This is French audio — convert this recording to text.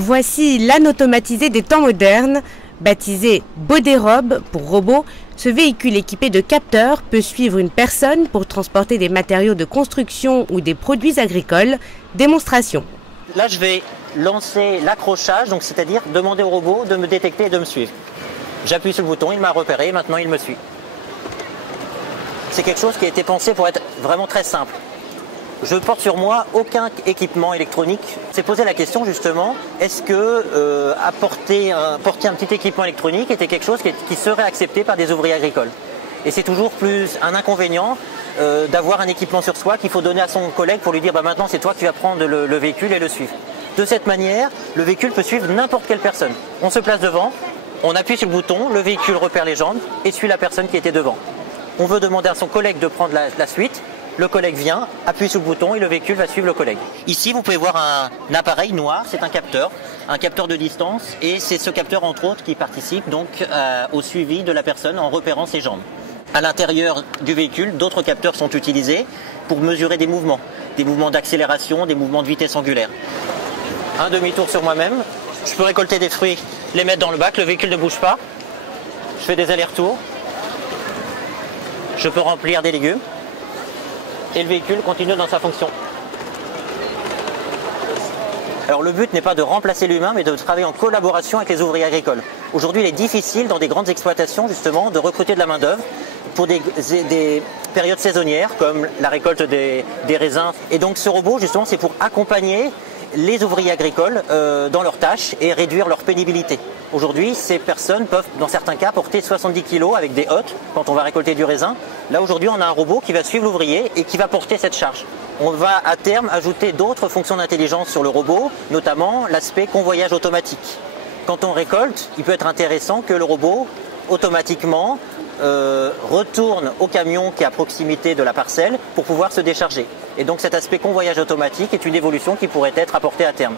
Voici l'âne automatisé des temps modernes. Baptisé Bodérobe pour robot, ce véhicule équipé de capteurs peut suivre une personne pour transporter des matériaux de construction ou des produits agricoles. Démonstration. Là, je vais lancer l'accrochage, donc c'est-à-dire demander au robot de me détecter et de me suivre. J'appuie sur le bouton, il m'a repéré, maintenant il me suit. C'est quelque chose qui a été pensé pour être vraiment très simple. Je porte sur moi aucun équipement électronique. C'est posé la question justement, est-ce que porter un petit équipement électronique était quelque chose qui serait accepté par des ouvriers agricoles? Et c'est toujours plus un inconvénient d'avoir un équipement sur soi qu'il faut donner à son collègue pour lui dire maintenant c'est toi qui vas prendre le véhicule et le suivre. De cette manière, le véhicule peut suivre n'importe quelle personne. On se place devant, on appuie sur le bouton, le véhicule repère les jambes et suit la personne qui était devant. On veut demander à son collègue de prendre la suite. Le collègue vient, appuie sur le bouton et le véhicule va suivre le collègue. Ici, vous pouvez voir un appareil noir, c'est un capteur de distance, et c'est ce capteur entre autres qui participe donc au suivi de la personne en repérant ses jambes. À l'intérieur du véhicule, d'autres capteurs sont utilisés pour mesurer des mouvements d'accélération, des mouvements de vitesse angulaire. Un demi-tour sur moi-même, je peux récolter des fruits, les mettre dans le bac, le véhicule ne bouge pas. Je fais des allers-retours, je peux remplir des légumes. Et le véhicule continue dans sa fonction. Alors le but n'est pas de remplacer l'humain, mais de travailler en collaboration avec les ouvriers agricoles. Aujourd'hui, il est difficile dans des grandes exploitations justement de recruter de la main-d'œuvre pour des périodes saisonnières comme la récolte des raisins. Et donc ce robot justement c'est pour accompagner les ouvriers agricoles dans leurs tâches et réduire leur pénibilité. Aujourd'hui, ces personnes peuvent, dans certains cas, porter 70 kg avec des hottes quand on va récolter du raisin. Là, aujourd'hui, on a un robot qui va suivre l'ouvrier et qui va porter cette charge. On va à terme ajouter d'autres fonctions d'intelligence sur le robot, notamment l'aspect convoyage automatique. Quand on récolte, il peut être intéressant que le robot, automatiquement, retourne au camion qui est à proximité de la parcelle pour pouvoir se décharger. Et donc cet aspect convoyage automatique est une évolution qui pourrait être apportée à terme.